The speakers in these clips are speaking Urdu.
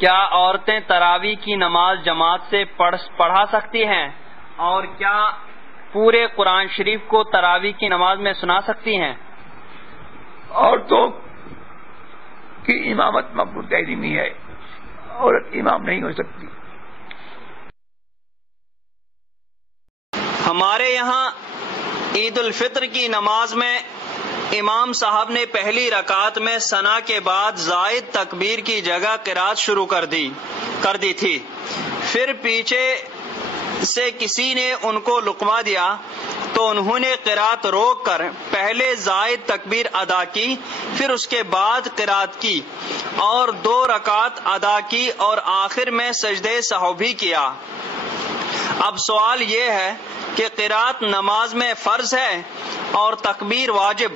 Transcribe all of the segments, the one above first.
کیا عورتیں تراویح کی نماز جماعت سے پڑھا سکتی ہیں؟ اور کیا پورے قرآن شریف کو تراویح کی نماز میں سنا سکتی ہیں؟ عورتوں کی امامت مقبول تحریمی ہے، عورت امام نہیں ہو سکتی۔ ہمارے یہاں عید الفطر کی نماز میں امام صاحب نے پہلی رکعت میں ثنا کے بعد زائد تکبیر کی جگہ قرات شروع کر دی تھی، پھر پیچھے سے کسی نے ان کو لقمہ دیا تو انہوں نے قرات روک کر پہلے زائد تکبیر ادا کی، پھر اس کے بعد قرات کی اور 2 رکعت ادا کی اور آخر میں سجدہ سہو بھی کیا۔ اب سوال یہ ہے کہ قرات نماز میں فرض ہے اور تکبیر واجب،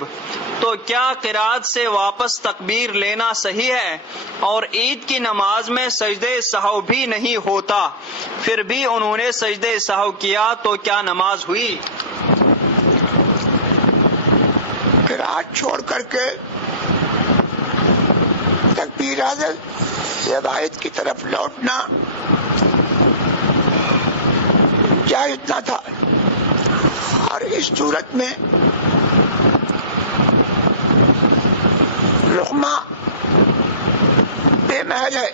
تو کیا قرات سے واپس تکبیر لینا صحیح ہے؟ اور عید کی نماز میں سجدہ سہو بھی نہیں ہوتا، پھر بھی انہوں نے سجدہ سہو کیا تو کیا نماز ہوئی؟ قرات چھوڑ کر کے تکبیرات زوائد کی طرف لوٹنا جائز نہ تھا، اور اس صورت میں لقمہ بے محل ہے،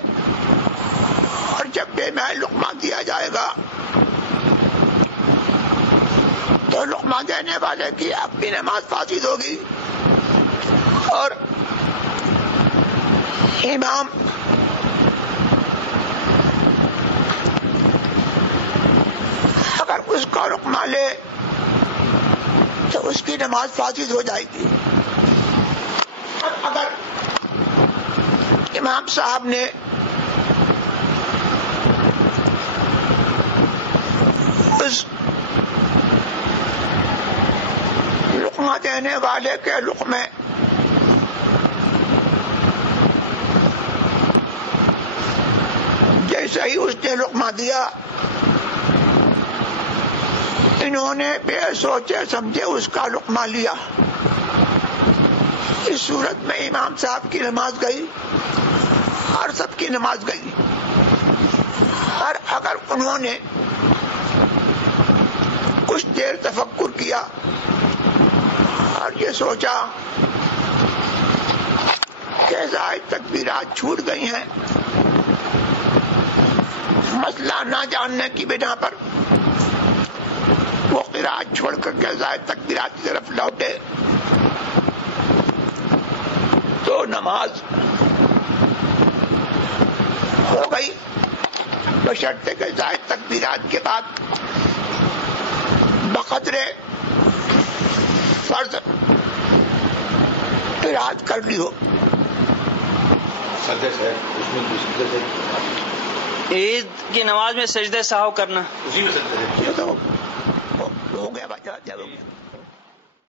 اور جب بے محل لقمہ دیا جائے گا تو لقمہ دینے والے کی اپنی نماز فاسد ہوگی، اور امام اگر اس کا لقمہ لے تو اس کی نماز فاسد ہو جائے گی۔ اور اگر امام صاحب نے اس لقمہ دینے والے کے لقمے جیسے ہی اس نے لقمہ دیا، انہوں نے بے سوچے سمجھے اس کا لقمہ لیا، اس صورت میں امام صاحب کی نماز گئی اور سب کی نماز گئی۔ اور اگر انہوں نے کچھ دیر تفکر کیا اور یہ سوچا کہ زائد تکبیرات چھوٹ گئی ہیں، مسئلہ نہ جاننے کی بنا پر وہ قرات چھوڑ کر کے زائد تکبیرات کی طرف لوٹے، تو نماز ہو گئی، بشرطے کہ زائد تکبیرات کے بعد بقدر فرض قرات کر لی ہو۔ عید کی نماز میں سجدہ سہو کرنا اسی میں سجدہ ہو گیا۔